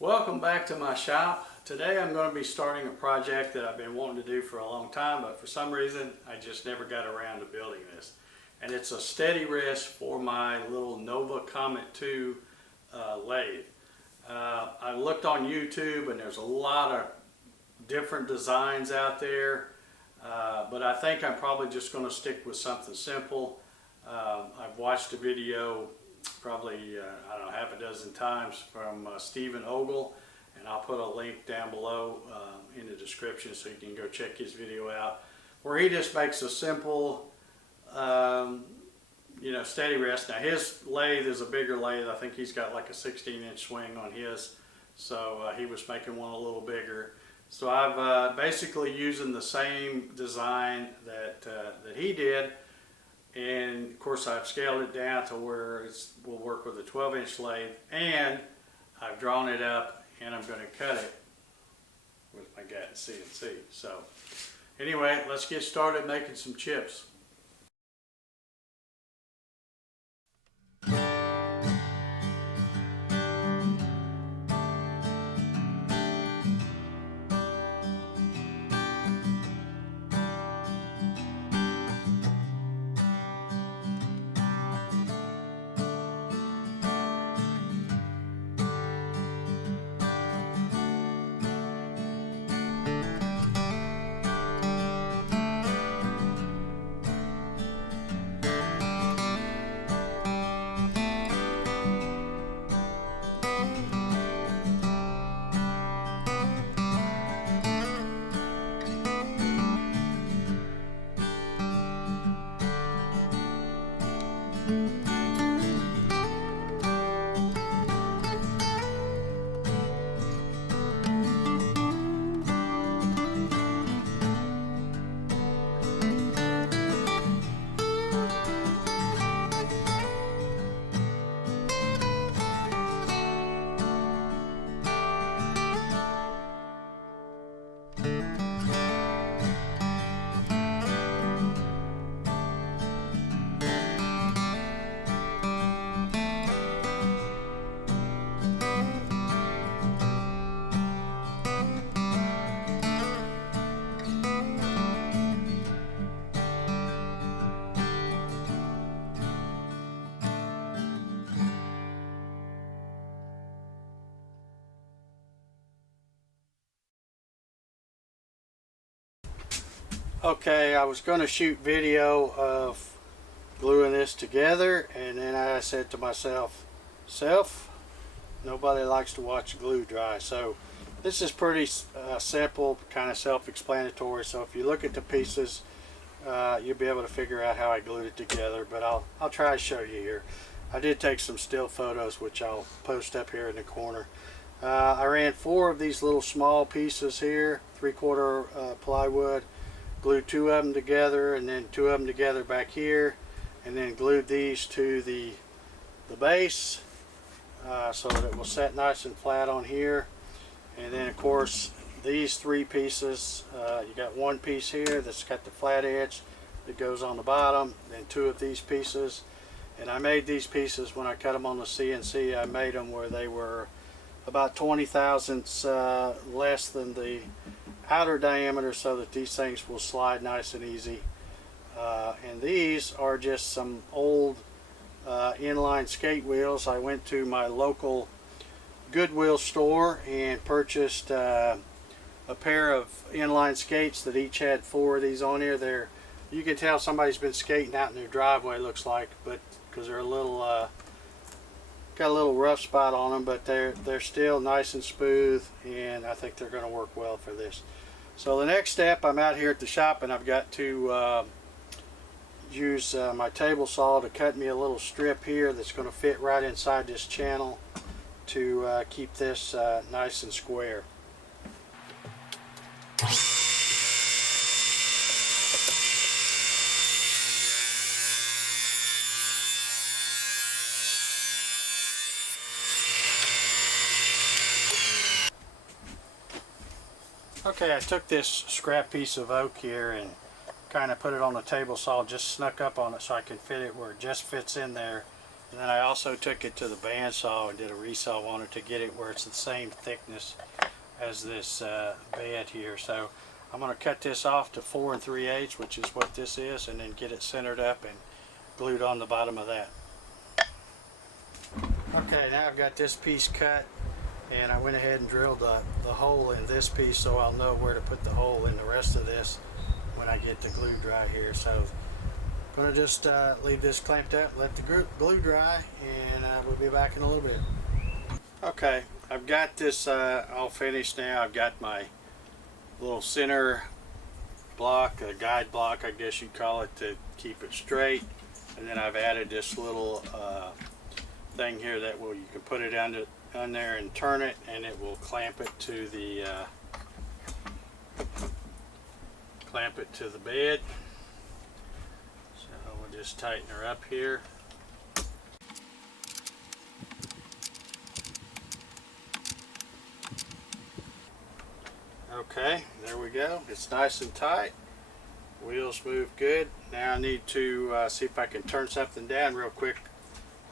Welcome back to my shop. Today I'm going to be starting a project that I've been wanting to do for a long time, but for some reason I just never got around to building this. And it's a steady wrist for my little Nova Comet II lathe. I looked on YouTube and there's a lot of different designs out there, but I think I'm probably just going to stick with something simple. I've watched a video probably I don't know, half a dozen times from Stephen Ogle, and I'll put a link down below in the description so you can go check his video out, where he just makes a simple steady wrist. Now his lathe is a bigger lathe. I think he's got like a 16-inch swing on his, so he was making one a little bigger. So I've basically using the same design that he did. And of course I've scaled it down to where it will work with a 12-inch lathe, and I've drawn it up and I'm going to cut it with my Gatton CNC. So anyway, let's get started making some chips. Okay, I was going to shoot video of gluing this together, and then I said to myself, nobody likes to watch glue dry. So this is pretty simple, kind of self-explanatory. So if you look at the pieces, you'll be able to figure out how I glued it together, but I'll try to show you here. I did take some still photos, which I'll post up here in the corner. I ran 4 of these little small pieces here, 3/4 plywood. Glued 2 of them together, and then 2 of them together back here, and then glued these to the base so that it will set nice and flat on here. And then of course these 3 pieces, you got 1 piece here that's got the flat edge that goes on the bottom, then 2 of these pieces. And I made these pieces when I cut them on the CNC. I made them where they were about 20 thousandths less than the outer diameter, so that these things will slide nice and easy. And these are just some old inline skate wheels. I went to my local Goodwill store and purchased a pair of inline skates that each had 4 of these on here. You can tell somebody's been skating out in their driveway, looks like, but because they're a little got a little rough spot on them, but they're still nice and smooth, and I think they're going to work well for this. So the next step, I'm out here at the shop, and I've got to use my table saw to cut me a little strip here that's going to fit right inside this channel to keep this nice and square. Okay, I took this scrap piece of oak here and kind of put it on the table saw, just snuck up on it so I could fit it where it just fits in there And then I also took it to the bandsaw and did a resaw on it to get it where it's the same thickness as this bed here. So I'm going to cut this off to 4 3/8, which is what this is, and then get it centered up and glued on the bottom of that. Okay, now I've got this piece cut, and I went ahead and drilled the hole in this piece so I'll know where to put the hole in the rest of this when I get the glue dry here. So I'm going to just leave this clamped up, let the glue dry, and we'll be back in a little bit. Okay, I've got this all finished now. I've got my little center block, a guide block I guess you'd call it, to keep it straight, and then I've added this little thing here that you can put it on there and turn it, and it will clamp it to the bed. So we'll just tighten her up here. Okay, there we go. It's nice and tight. Wheels move good. Now I need to see if I can turn something down real quick.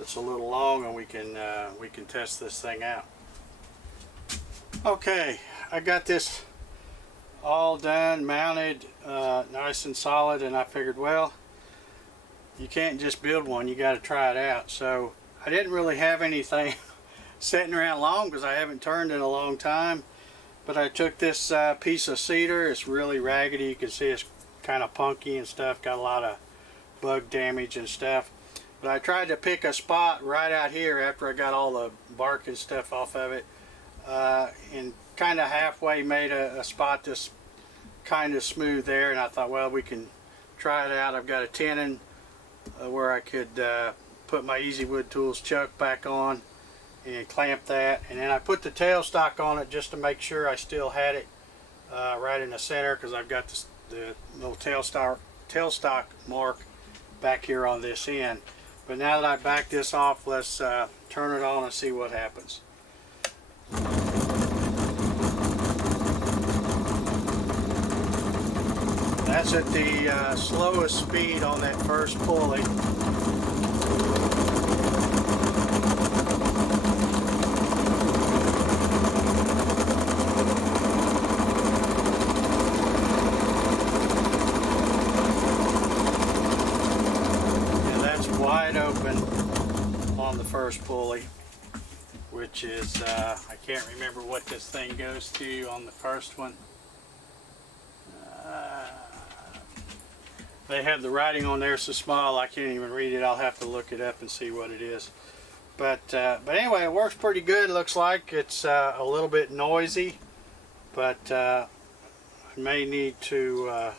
It's a little long, and we can test this thing out. Okay, I got this all done, mounted, nice and solid, and I figured, well, you can't just build one, you got to try it out. So I didn't really have anything sitting around long because I haven't turned in a long time. But I took this piece of cedar. It's really raggedy. You can see it's kind of punky and stuff. Got a lot of bug damage and stuff. But I tried to pick a spot right out here after I got all the bark and stuff off of it. And kind of halfway made a spot that's kind of smooth there. And I thought, well, we can try it out. I've got a tenon where I could put my Easy Wood Tools chuck back on and clamp that, and then I put the tailstock on it just to make sure I still had it right in the center, because I've got the little tailstock mark back here on this end. But now that I back this off, let's turn it on and see what happens. That's at the slowest speed on that first pulley. Wide open on the first pulley, which is I can't remember what this thing goes to on the first one. They have the writing on there so small I can't even read it. I'll have to look it up and see what it is. But anyway, it works pretty good. Looks like it's a little bit noisy, but I may need to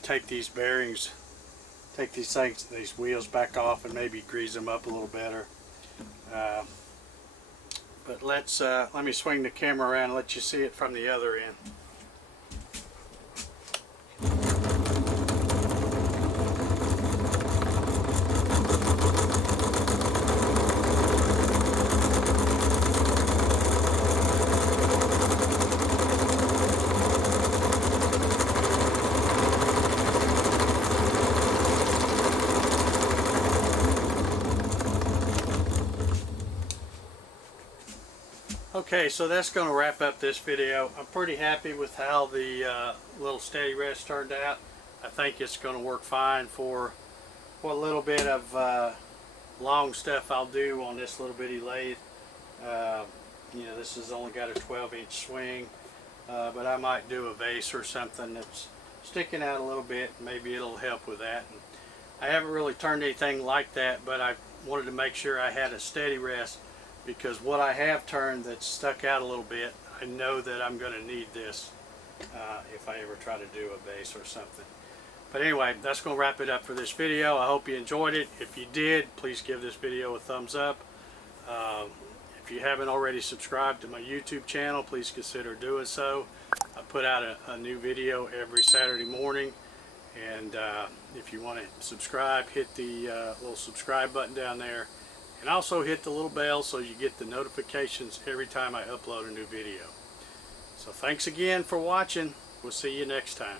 take these bearings, take these wheels back off, and maybe grease them up a little better. But let me swing the camera around and let you see it from the other end. Okay, so that's going to wrap up this video. I'm pretty happy with how the little steady rest turned out. I think it's going to work fine for what little bit of long stuff I'll do on this little bitty lathe. You know, this has only got a 12-inch swing, but I might do a vase or something that's sticking out a little bit. Maybe it'll help with that. And I haven't really turned anything like that, but I wanted to make sure I had a steady rest, because what I have turned that's stuck out a little bit, I know that I'm going to need this if I ever try to do a base or something. But anyway, that's going to wrap it up for this video. I hope you enjoyed it. If you did, please give this video a thumbs up. If you haven't already subscribed to my YouTube channel, please consider doing so. I put out a new video every Saturday morning. And if you want to subscribe, hit the little subscribe button down there. And also hit the little bell so you get the notifications every time I upload a new video. So thanks again for watching. We'll see you next time.